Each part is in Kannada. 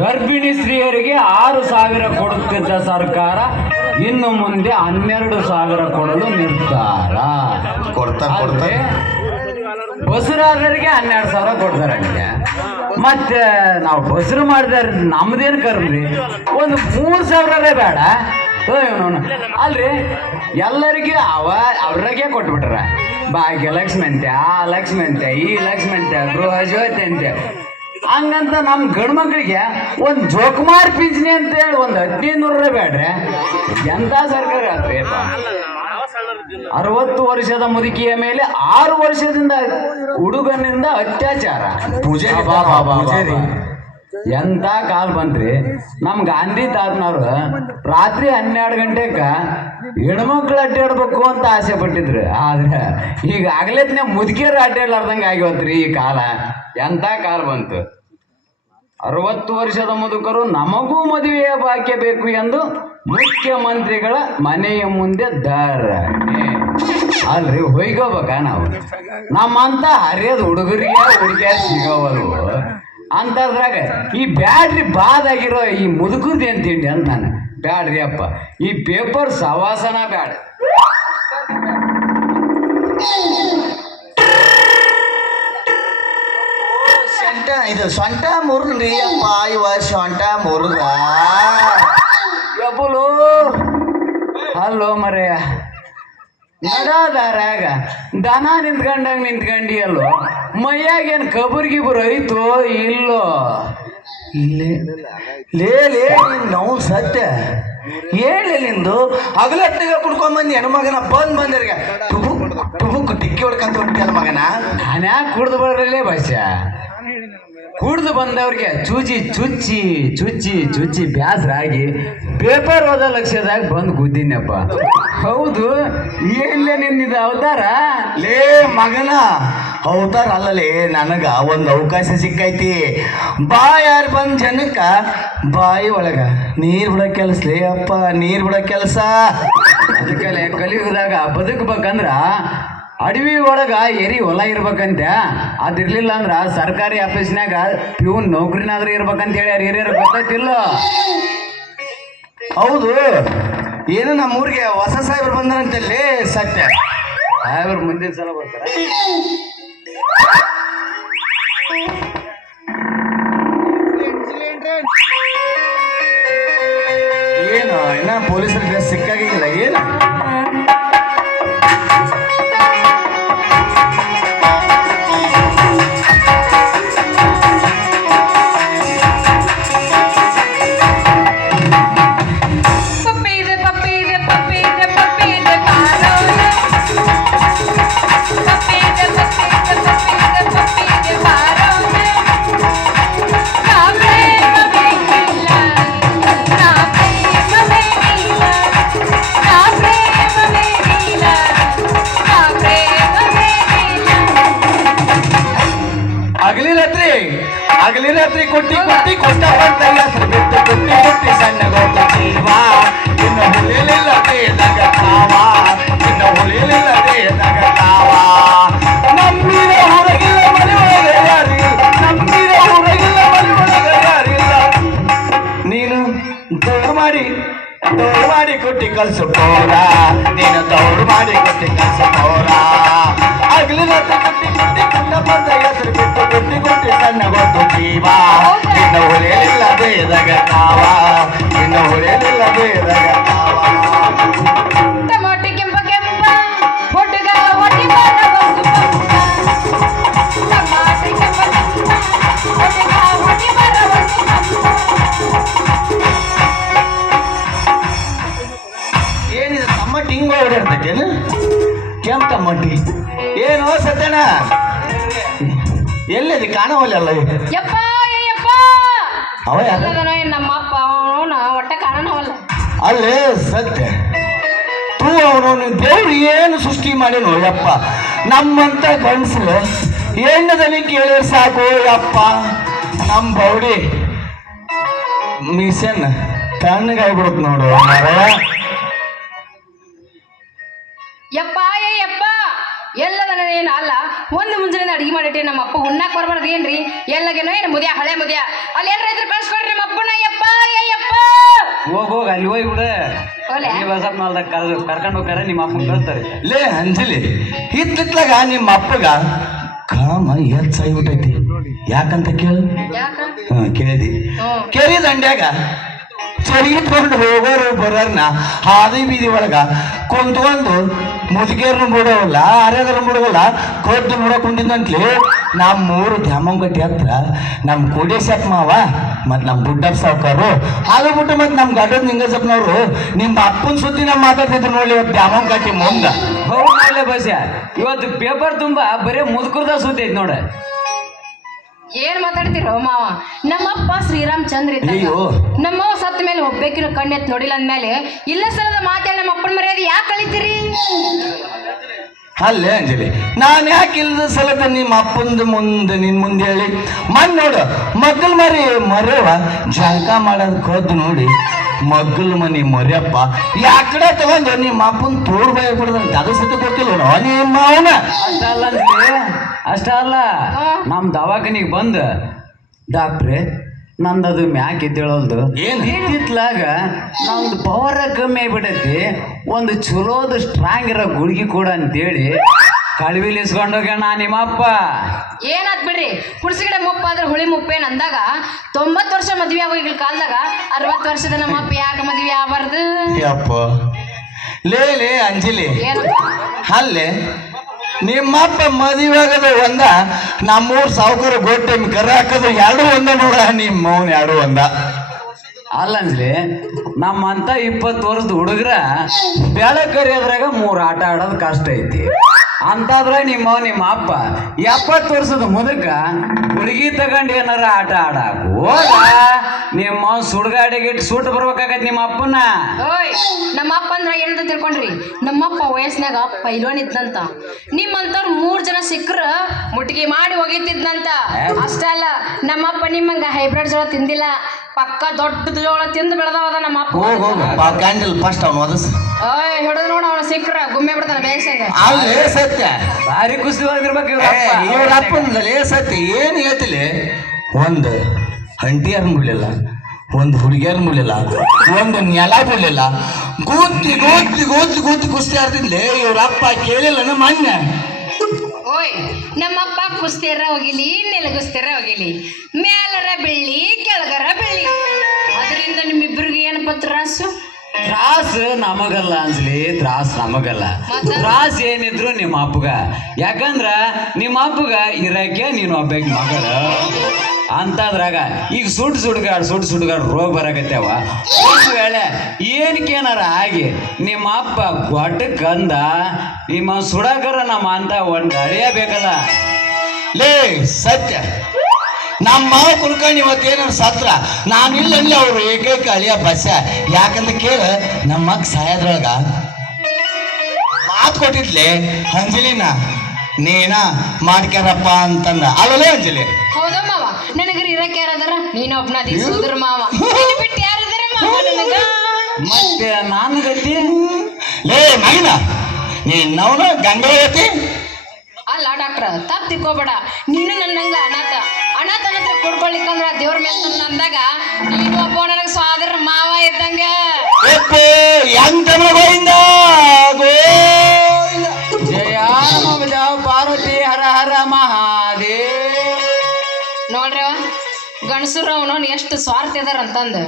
ಗರ್ಭಿಣಿ ಸ್ತ್ರೀಯರಿಗೆ 6,000 ಕೊಡುತ್ತಿದ್ದ ಸರ್ಕಾರ ಇನ್ನು ಮುಂದೆ 12,000 ಕೊಡಲು ನಿರ್ಧಾರ. ಕೊಡ್ತಾರೆ. ಬಸರಾದವರಿಗೆ 12,000 ಕೊಡ್ತಾರೆ. ಮತ್ತೆ ನಾವು ಬಸರು ಮಾಡಿದಾರೆ ನಮ್ದೇನು ಕರ್ಮ್ರಿ, ಒಂದು 3,000 ಬೇಡ ಅಲ್ರಿ. ಎಲ್ಲರಿಗೆ ಅವ್ರಾಗೆ ಕೊಟ್ಬಿಟ್ರ. ಭಾಗ್ಯಲಕ್ಷ್ಮಿ ಅಂತೆ, ಆ ಲಕ್ಷ್ಮಿ ಅಂತೆ, ಈ ಲಕ್ಷ್ಮಿ ಅಂತೆ, ಗೃಹ ಜ್ಯೋತಿ ಅಂತೆ. ಹಂಗಂತ ನಮ್ಮ ಗಂಡು ಮಕ್ಕಳಿಗೆ ಒಂದು ಜೋಕುಮಾರ್ ಪಿಂಚಣಿ ಅಂತ ಹೇಳಿ ಒಂದು 1,500 ಬೇಡ್ರೆ ಎಂತ ಸರ್ಕಾರ ಆತ್ರಿ? 60 ವರ್ಷದ ಮುದುಕಿಯ ಮೇಲೆ 6 ವರ್ಷದಿಂದ ಹುಡುಗನಿಂದ ಅತ್ಯಾಚಾರ. ಎಂತ ಕಾಲ್ ಬಂತ್ರಿ. ನಮ್ ಗಾಂಧಿ ತಾತನವ್ರು ರಾತ್ರಿ 12 ಗಂಟೆಗೆ ಹೆಣ್ಮಕ್ಳು ಅಡ್ಡಾಡ್ಬೇಕು ಅಂತ ಆಸೆ ಪಟ್ಟಿದ್ರು. ಆದ್ರೆ ಈಗ ಆಗ್ಲೇತ್ನೇ ಮುದುಕಿಯರು ಅಡ್ಡಾಡ್ಲಾರ್ದಂಗೆ ಆಗಿವತ್ರಿ ಈ ಕಾಲ. ಎಂತ ಕಾಲ ಬಂತು. 60 ವರ್ಷದ ಮುದುಕರು ನಮಗೂ ಮದುವೆಯ ಭಾಗ್ಯ ಬೇಕು ಎಂದು ಮುಖ್ಯಮಂತ್ರಿಗಳ ಮನೆಯ ಮುಂದೆ ಧರಣಿ. ಅಲ್ರಿ ಹೊಯ್ಕೋಬೇಕ ನಾವು? ನಮ್ಮಂತ ಹರಿಯದ ಹುಡುಗರಿಗೆ ಹುಡುಗಿಯರು ಸಿಗೋವಲ್ವು ಅಂತದ್ರಾಗ ಈ ಬ್ಯಾಡ್ರಿ ಬಾದಾಗಿರೋ ಈ ಮುದುಕುದ್ ಏನ್ ತಿಂಡಿ ಅಂತ ನಾನು ಬ್ಯಾಡ್ರಿ ಅಪ್ಪ. ಈ ಪೇಪರ್ ಸವಾಸನ ಬ್ಯಾಡ. ಇದು ಸೊಂಟ ಮುರಿದ್ರಿ ಅಪ್ಪ, ಇವ ಸೊಂಟ ಮುರಿದ ಯಬ್ಬುಲು. ಅಲ್ಲೋ ಮರೆಯ ನಡಾದಾರಾಗ ದನ ನಿಂತ್ಕೊಂಡಂಗ ನಿಂತ್ಕೊಂಡಿ ಅಲ್ಲೋ. ಮೈಯಾಗೇನು ಕಬರ್ಗಿಬ್ರು ಐತೋ ಇಲ್ಲೋ? ಇಲ್ಲೇ ಲೇ ನಾವು ಸತ್ಯ ಹೇಳಿ ನಿಂದು ಹಗಲತ್ತಿಗೆ ಕುಡ್ಕೊಂಬಂದು ಹೆಣ್ಮಗನ ಬಂದರಿಗೆ ಟುಬುಕ್ ಟಿಕ್ಕಿ ಹೊಡ್ಕಂತ ಹೊಟ್ಟಿಯಲ್ಲ ಮಗನ. ನಾನು ಯಾಕೆ ಕುಡ್ದು ಬರಲೇ ಭಾಷಾ? ಕುಡ್ದು ಬಂದವ್ರಿಗೆ ಚುಚ್ಚಿ ಚುಚ್ಚಿ ಚುಚ್ಚಿ ಚುಚ್ಚಿ ಬ್ಯಾಸರಾಗಿ ಪೇಪರ್ ಓದ ಲಕ್ಷ್ಯದಾಗ ಬಂದು ಗುದ್ದಿನಪ್ಪ. ಹೌದು, ಎಲ್ಲೇ ನಿನ್ನಿದ ಅವತಾರ? ಲೇ ಮಗನ ಅವತಾರ ಅಲ್ಲಲೇ, ನನಗ ಒಂದು ಅವಕಾಶ ಸಿಕ್ಕೈತಿ. ಯಾರು ಬಂದ್ ಜನಕ್ಕ ಬಾಯಿ ಒಳಗ ನೀರ್ ಬಿಡೋ ಕೆಲಸ ಲೇ ಅಪ್ಪ, ನೀರ್ ಬಿಡೋ ಕೆಲಸ. ಅದಕ್ಕೆ ಕಲಿಯುಗದಾಗ ಬದುಕಬೇಕಂದ್ರ ಅಡವಿ ಒಳಗ ಎರಿ ಹೊಲ ಇರ್ಬೇಕಂತೆ. ಅದಿರ್ಲಿಲ್ಲ ಅಂದ್ರ ಸರ್ಕಾರಿ ಆಫೀಸ್ನಾಗ ಪ್ಯೂನ್ ನೌಕರಿನಾದ್ರೂ ಇರ್ಬೇಕಂತ ಹೇಳಿ ಹಿರಿಯರು ಗೊತ್ತೈತಿಲ್ಲ? ಹೌದು, ಏನು ನಮ್ಮೂರಿಗೆ ಹೊಸ ಸಾಹೇಬ್ರು ಬಂದಾರಂತಲ್ಲಿ ಸತ್ಯ. ಸಾಹೇಬ್ರು ಮುಂದಿನ ಸಲ ಬರ್ತಾರ. ಏನು ಇನ್ನ ಪೊಲೀಸರ ಡ್ರೆಸ್ ಸಿಕ್ಕಾಗಿಲ್ಲ ಏನು? ಹಗಲಿ ರಾತ್ರಿ ಕೊಟ್ಟಿ ಕೊಟ್ಟಿ ಕೊಟ್ಟ ಬಂದ ಹೆಸರು ಬಿಟ್ಟು ಕೊಟ್ಟಿ ಕೊಟ್ಟಿ ಸಣ್ಣಗೋತ ಜೀವ. ಇನ್ನು ಹುಲಿಲಿಲ್ಲದೆ ನಗತಾವ, ಇನ್ನು ಹುಲಿಲಿಲ್ಲದೆ ನಗತಾವ. ನಂಬಿದ ಹೊರಗಿಲ್ಲ ಮನೆ ಒಳಗೆ ಯಾರಿಲ್ಲ, ನಂಬಿದ ಹೊರಗಿಲ್ಲ ಮನೆ ಒಳಗೆ ಯಾರಿಲ್ಲ. ನೀನು ದೌಡ್ ಮಾಡಿ ಕೊಟ್ಟಿ ಕಲ್ಸು ಪೋರ, ನೀನು ದೌಡ್ ಮಾಡಿ ಕೊಟ್ಟಿ ಕಲ್ಸು ಪೋರ. ಹಗಲಿ ರಾತ್ರಿ ಕೊಟ್ಟಿ ಕೊಟ್ಟಿ ಕೊಟ್ಟ ಬಂದ ಹೆಸರು ಬಿಟ್ಟು ಕೊಟ್ಟಿ ಕೊಟ್ಟಿ ಸಣ್ಣಗೋತು ಜೀವ. ಇನ್ನು ಹುರಿಯಲಿಲ್ಲದೆ ದಗತಾವ, ಇನ್ನು ಹುರಿಯಲಿಲ್ಲದೆ ದಗತಾವ. ಟಮಾಟಿ ಕೆಂಪ ಕೆಂಪ ಹುಡುಗ ಹೊಟ್ಟಿ ಬಾರ ಬಂದು ಟಮಾಟಿ ಕೆಂಪ ಕೆಂಪ ಹುಡುಗ ಹೊಟ್ಟಿ ಬಾರ ಬಂದು. ಏನಿದೆ ಟಮಾಟಿ ಹಿಂಗ ಓಡಾಡ್ತೈತೇನು? ಕೆಂಪ ಟಮಾಟಿ ಏನೋ ಸತ್ಯನ ಎಲ್ಲಿದೆ ಕಾಣವಲ್ಲ? ಯಪ್ಪ ಯಪ್ಪ ಅವ ನಮ್ಮ ಅಪ್ಪ ಅವನು ಒಟ್ಟ ಕಾಣವಲ್ಲ. ಅಲ್ಲೇ ಸತ್ಯ ತೂ ಅವನು ದೇವ್ರು ಏನು ಸೃಷ್ಟಿ ಮಾಡಿನೋ ಯಪ್ಪ. ನಮ್ಮಂತ ಗಂಡಸರು ಹೆಣ್ಣದಲ್ಲಿ ಕೇಳಿದ್ರೆ ಸಾಕು ಯಪ್ಪ. ನಮ್ಮ ಬೌಡಿ ಮಿಷನ್ ತಣ್ಣಗಾಗ್ಬಿಡುತ್ತೆ ನೋಡು ಮರ. ಯಪ್ಪ ಯಪ್ಪ ಎಲ್ಲದನ ಏನು ಅಲ್ಲ. ಒಂದು ಮುಂಜಾನೆ ಅಡಿಗೆ ಮಾಡಿಟ್ಟಿ ನಮ್ಮ ಅಪ್ಪ ಉಣ್ಣಾಕ್ ಬರ್ಬಾರ್ದು ಏನ್ರಿ? ಎಲ್ಲಗೇನೋ ಏನು ಮುದ್ಯ ಹಳೆ ಮುದ್ಯ ಅಲ್ಲಿ ಏನ್ರ ಇದ್ರೆ ಕಳ್ಸ್ಕೊಡ್ರಿ ನಮ್ಮ ಅಪ್ಪ. ಹೋಗ್ ಅಲ್ಲಿ ಹೋಗಿ ಬಿಡ ಹೋಗ್ಲೆ? ಬಸಪ್ಪ ನಾಲ್ದಾಗ ಕರ್ಕೊಂಡು ಹೋಗ್ತಾರೆ ನಿಮ್ಮ ಅಪ್ಪನ ಕಳ್ತಾರೆ. ಲೇ ಅಂಜಲಿ ಹಿತ್ಲಾಗ ನಿಮ್ಮ ಅಪ್ಪಗ ಕಾಮ ಹೆಚ್ಚಾಗ್ಬಿಟ್ಟೈತಿ ಯಾಕಂತ ಕೇಳು. ಯಾಕ? ಕೇಳಿದಿ ಹ್ಮ್. ಕೆರಿ ದಂಡ್ಯಾಗ ಚರಿಗಿಟ್ಕೊಂಡು ಹೋಗೋರು ಬರೋರ್ನ ಹಾದಿ ಬೀದಿ ಒಳಗ ಕುಂತ್ಕೊಂಡು ಮುದುಕೇರ್ನು ಬಿಡೋವಲ್ಲ ಅರೆದ್ರು ಬಿಡೋವಲ್ಲ ಕೊದ್ದು ನೋಡಕೊಂಡಿದ್ದಂತ್ಲಿ ನಮ್ಮೂರು ದ್ಯಾಮಂಗಟ್ಟಿ ಹತ್ರ ನಮ್ಮ ಕೋಡೇಶಪ್ಪ ಮಾವ ಮತ್ತು ನಮ್ಮ ಬುಡ್ಡಪ್ಪ ಸಾವ್ಕಾರು ಅದು ಬಿಟ್ಟು ಮತ್ತು ನಮ್ಮ ಗಡ್ಡದ ನಿಂಗಸಪ್ಪನವರು ನಿಮ್ಮ ಅಪ್ಪನ ಸುದ್ದಿ ನಮ್ಮ ಮಾತಾಡ್ತಿದ್ರು ನೋಡಿ ಇವತ್ತು ದ್ಯಾಮಂಗಟ್ಟಿ ಮುಂದೆ. ಹೌದಲ್ಲ ಬಸ್ಯ, ಇವತ್ತು ಪೇಪರ್ ತುಂಬಾ ಬರೀ ಮುದುಕರ್ದ ಸುದ್ದಿ ಐತಿ ನೋಡ. ಏನ್ ಮಾತಾಡ್ತಿರೋ ಮಾವ? ನಮ್ಮಪ್ಪ ಶ್ರೀರಾಮಚಂದ್ರ ಇದ್ದಾಗ ಅಯ್ಯೋ. ನಮ್ಮವ್ವ ಸತ್ತ ಮೇಲೆ ಒಬ್ಬೇಕಿನ ಕಣ್ಣೆತ್ ನೋಡಿಲ್ಲ ಅಂದ್ಮೇಲೆ ಇಲ್ಲ ಸಲದ ಮಾತೇಳಿ ನಮ್ಮ ಅಪ್ಪನ ಮರ್ಯಾದೆ ಯಾಕೆ ಕಳಿತೀರಿ? ಅಲ್ಲೇ ಅಂಜಲಿ ನಾನು ಯಾಕೆ ಇಲ್ಲದ ಸಲದ ನಿಮ್ಮ ಅಪ್ಪಂದು ಮುಂದೆ ನಿನ್ ಮುಂದೆ ಹೇಳಿ ನೋಡು ಮಗ್ಗಲ್ ಮರಿ ಮರ್ಯವ ಜಳಕ ಮಾಡೋದು ಕೊದ್ದು ನೋಡಿ ಮಗ್ಗಲ್ ಮನಿ ಮರ್ಯಪ್ಪ ಯಾಕಡೆ ತಗೊಂಡು ನಿಮ್ಮ ಅಪ್ಪನ ತೋಡ್ ಬಾಯ ಬಿಡದಂತ ಅದು ಸತಿ ಗೊತ್ತಿಲ್ಲ ನಿಮ್ಮ ಅವನ. ಅಷ್ಟ ಅಲ್ಲ ನಮ್ ದವಾಖಾನಿಗೆ ಬಂದ ಡಾಕ್ಟ್ರೆ ನಂದದು ಮ್ಯಾಕ್ ಎದ್ದೇಳಲ್ದು ಏನ್? ಇತ್ತಿತ್ಲಾಗ ನಮ್ದು ಪವರ್ ಕಮ್ಮಿ ಆಗ್ಬಿಟ್ಟೈತಿ, ಒಂದು ಚಲೋದು ಸ್ಟ್ರಾಂಗ್ ಇರೋ ಗುಳಿಗೆ ಕೊಡ ಅಂತೇಳಿ ಕಳವಿಲಿ ಇಸ್ಕೊಂಡೋಗ್ಯಾಣ ನಿಮ್ಮಪ್ಪ. ಏನಾತ್ ಬಿಡ್ರಿ, ಹುಡ್ಸಿಗಡೆ ಮುಪ್ಪಾದ್ರೆ ಹುಳಿ ಮುಪ್ಪೇನ್ ಅಂದಾಗ 90 ವರ್ಷ ಮದ್ವೆ ಆಗೋಗಿಲ್ ಕಾಲದಾಗ 60 ವರ್ಷದ ನಮ್ಮ ಅಪ್ಪ ಯಾಕೆ ಮದ್ವೆ ಆಗಬಾರ್ದು? ಯಪ್ಪ ಲೇ ಅಂಜಲಿ ಏನು? ಅಲ್ಲೇ ನಿಮ್ಮಪ್ಪ ಮದುವೆ ಆಗೋದು ಒಂದ ನಮ್ಮೂರ್ ಸಾವುಕಾರ ಗೊಟ್ಟೆ ಕರೆ ಹಾಕೋದು ಎರಡು ಒಂದ ನೋಡ ನಿಮ್ಮ ಮೌನ್ ಎರಡು ಒಂದ. ಅಲ್ಲಂಜ್ಲಿ ನಮ್ಮಂತ 20 ವರ್ಷದ ಹುಡುಗರ ಬೆಳಕರಿಯೋದ್ರಾಗ 3 ಆಟ ಆಡೋದು ಕಷ್ಟ ಐತಿ. ಅಂತಾದ್ರೆ ನಿಮ್ಮ ಅಪ್ಪ 70 ವರ್ಷದ ಮುದಕ ಹುಡುಗಿ ತಗೊಂಡು ಏನಾರ ಆಟ ಆಡಾಕು ಹೋದ ನಿಮ್ಮ ಸುಡ್ಗಾಡಿಗೆ ಇಟ್ಟು ಸುಟ್ಟು ಬರ್ಬೇಕಾಗತ್ ನಿಮ್ಮ ಅಪ್ಪನ. ಓಯ್, ನಮ್ಮ ಅಪ್ಪ ಅಂದ್ರ ಏನಂತ ತಿಳ್ಕೊಂಡ್ರಿ? ನಮ್ಮಪ್ಪ ವಯಸ್ಸಿನಾಗ ಪೈಲ್ವಾನ್ ಇದ್ದಂತ, ನಿಮ್ಮಂತವ್ರು 3 ಜನ ಸಿಕ್ಕ್ರ ಮುಟ್ಟಿಗೆ ಮಾಡಿ ಒಗಿತಿದ್ನಂತ. ಅಷ್ಟ ಅಲ್ಲ, ನಮ್ಮಪ್ಪ ನಿಮ್ಮಂಗ ಹೈಬ್ರಿಡ್ ಜೋಳ ತಿಂದಿಲ್ಲ, ಪಕ್ಕ ದೊಡ್ಡ ಜೋಳ ತಿಂದು ಬೆಳೆದವದ ನಮ್ಮ ಅಪ್ಪ. ಹೋಗ ಕ್ಯಾಂಡಲ್ ಫಸ್ಟ್ ಅವ್ನು ಒದಸ್. ಓಯ್, ಹಿಡಿದು ನೋಡ ಅವನ ಸಿಕ್ಕ್ರ ಗುಮ್ಮೆ ಬಿಡ್ತಾನ ಬೇಸಂಗ. ಅಲ್ಲೇ ಸತ್ಯ ಭಾರಿ ಖುಷಿ ಆಗಿರ್ಬೇಕು ಇವ್ರಪ್ಪಂದಲೇ ಸತ್ಯ ಏನ್ ಹೇಳ್ತಿಲಿ, ಒಂದು ಹಂಟಿಯರ್ ಮುಳ್ಳಿಲ್ಲ, ಒಂದು ಹುಡುಗಿಯರ್ ಮುಳ್ಳಿಲ್ಲ, ಒಂದು ನೆಲ ಮುಳ್ಳಿಲ್ಲ, ಗೂತಿ ಗೂತಿ ಗೂತಿ ಗೂತಿ ಕುಸ್ತಿ ಆಡ್ತಿದ್ಲೆ ಇವ್ರಪ್ಪ ಕೇಳಿಲ್ಲ ಮೊನ್ನೆ. ಓಯ್, ನಮ್ಮಪ್ಪ ಕುಸ್ತಿಯರ ಹೋಗಿಲಿ, ನೆಲಗುಸ್ತಿಯರ ಹೋಗಿಲಿ, ಮೇಲರ ಬೆಳ್ಳಿ ಕೆಳಗರ ಬೆಳ್ಳಿ, ಅದರಿಂದ ನಿಮ್ಮಿಬ್ಬರಿಗೆ ಏನಪ್ಪ ತ್ರಾಸು? ತ್ರಾಸ್ ನಮಗಲ್ಲ ಅಂಜ್ಲಿ, ತ್ರಾಸ್ ನಮಗಲ್ಲ. ತ್ರಾಸ್ ಏನಿದ್ರು ನಿಮ್ಮ ಅಪ್ಪಗ, ಯಾಕಂದ್ರ ನಿಮ್ಮ ಅಪ್ಪಗ ಇರಕ್ಕೆ ನೀನು ಒಬ್ಬಾಕಿ ಮಗಳು ಅಂತದ್ರಾಗ ಈಗ ಸುಡ್ಗಾಡ್ ರೋಗ ಬರಾಕತ್ಯಾವ. ಒಂದು ವೇಳೆ ಏನಕ್ಕೇನಾರ ಆಗಿ ನಿಮ್ಮ ಅಪ್ಪ ಗೊಟ್ಟಕ್ಕಂದ ನಿಮ್ಮ ಸುಡಕರ ನಮ್ಮ ಅಂತ ಒಂದು ಅಳಿಯಬೇಕಲ್ಲ. ಲೇ ಸತ್ಯ ನಮ್ಮ ಮಾವ ಕುಲ್ಕಂಡು ಇವತ್ತೇನಾರು ಸತ್ರ ನಾನಿಲ್ಲ ಅವ್ರು ಏಕೈಕ ಅಳಿಯ ಬಸ್ಸ. ಯಾಕಂತ ಕೇಳ ನಮ್ಮ ಅಕ್ಕ ಸಾಯದ್ರೊಳಗ ಮಾತು ಕೊಟ್ಟಿದ್ಲೆ ಅಂಜಲಿನ ನೀನ ಮಾಡ್ಕ್ಯಾರಪ್ಪ ಅಂತಂದ ಅಲ್ಲಲೇ ಅಂಜಲಿ. ಹೌದಾ ಮಾವ, ನನಗರಿ ಇರಕ್ಕೆ ಯಾರದಾರ? ನೀನೊಬ್ನ ದಿಸೋದ್ರ ಮಾವ, ನಿನ್ನ ಬಿಟ್ಟು ಯಾರದಾರ ಮಾವ ನನಗ? ಮತ್ತೆ ನಾನು ಗತಿ ಲೇ ಮೈನ ನೀನವನ ಗಂಗಾವತಿ ಅಲ್ಲ ಡಾಕ್ಟ್ರ, ತಪ್ಪು ತಿಕ್ಕೋಬೇಡ. ನೀನು ನನ್ನಂಗ ಅನಾಥನ ಹತ್ರ ಕೊಡ್ಕೊಳ್ಲಿಕ್ಕಂದ್ರ ದೇವ್ರ ಮೇಲೆ ಅಂದಾಗ ನೀನು ಒಬ್ಬ ನನಗ ಸೋದರ ಮಾವ ಇದ್ದಂಗ. ಎಂತ ಗೋವಿಂದ ಗೋವಿಂದ ಜಯ ಪಾರ್ವತಿ ಹರ ಹರ ಮಹಾದೇವ್. ನೋಡ್ರಿ ಗಣಸರು ಅವನವ್ನು ಎಷ್ಟು ಸ್ವಾರ್ಥ ಇದಾರ ಅಂತಂದು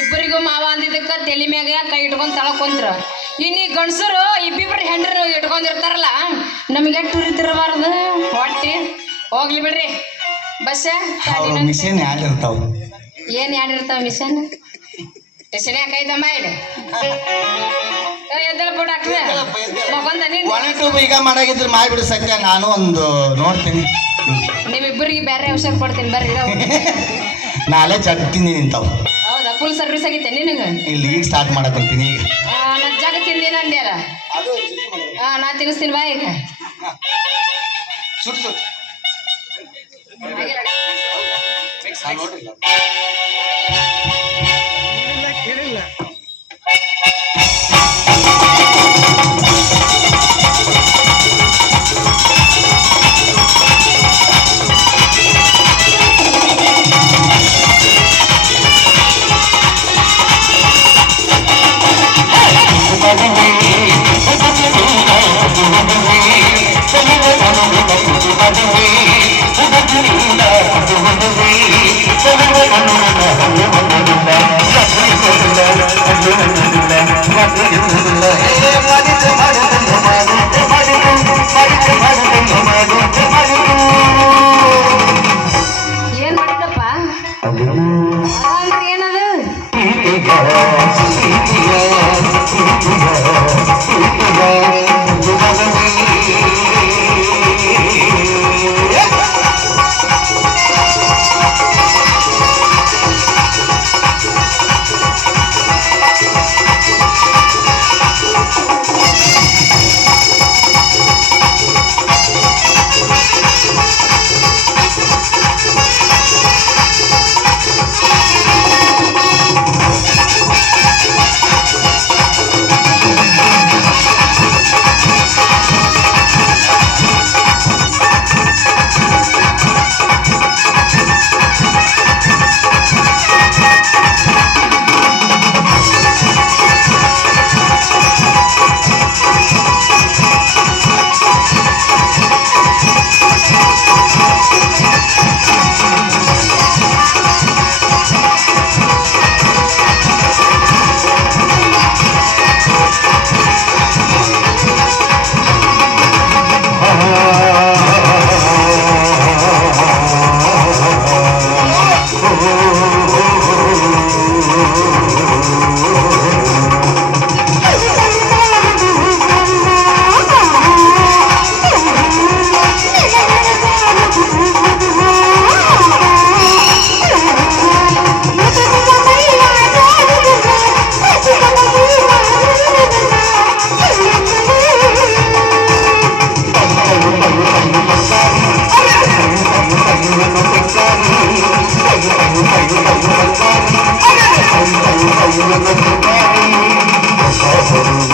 ಇಬ್ಬರಿಗೂ ಮಾವ ಅಂದಿದ್ದಕ್ಕ ತಲೆ ಮ್ಯಾಗ ಕೈ ಇಟ್ಕೊಂಡ್ ತಳಕ್ ಕುಂತ್ರ. ಇನ್ನೀ ಗಣಸರು ಇಬ್ಬಿಬ್ರು ಹೆಂಡ್ರು ಇಟ್ಕೊಂಡಿರ್ತಾರಲ್ಲ, ನಮ್ಗೆ ಎಷ್ಟು ಉರಿತಿರಬಾರ್ದು ಹೊಟ್ಟಿ. ಹೋಗ್ಲಿ ಬಿಡ್ರಿ ಬಸ್. ಮಿಷನ್ ಯಾಡಿರ್ತಾವ, ಏನ್ ಯಾಡಿರ್ತಾವ ಮಿಷನ್? ಮಿಷನ್ ಯಾಕೈತಮ್ಮ ಇಲ್ಲಿ ಎದ್ದಳಪ್ಪ ಡಾಕ್ಟ್ರೆ, ಮಗೊಂದ ನೀನ್ ಒಣಟು ಈಗ ಮಾಡಾಗಿದ್ರೆ ಮಾಡಿಬಿಡು ಸತ್ಯ. ನಾನು ಒಂದು ನೋಡ್ತೀನಿ, ನಿಮ್ಮಿಬ್ಬರಿಗೆ ಬೇರೆ ಔಷಧ ಕೊಡ್ತೀನಿ ಬರ್ರಿ. ನಾಳೆ ಜಗ್ತೀನಿ ನಿಂತಾವ. ಹೌದಾ, ಫುಲ್ ಸರ್ವಿಸ್ ಆಗೈತೆ ನಿನಗೆ? ಇಲ್ಲಿ ಈಗ ಸ್ಟಾರ್ಟ್ ಮಾಡಕಂತೀನಿ. ಈಗ ನಾನು ಜಾಗ ತಿಂದೇನ ಅಂದ್ಯಾರ. ನಾ ತಿನ್ನಿಸ್ತೀನಿ ಬಾ ಈಗ. ಸುಟ್ಟು ಅದಂದ್ರೆ ಏನದು Oh,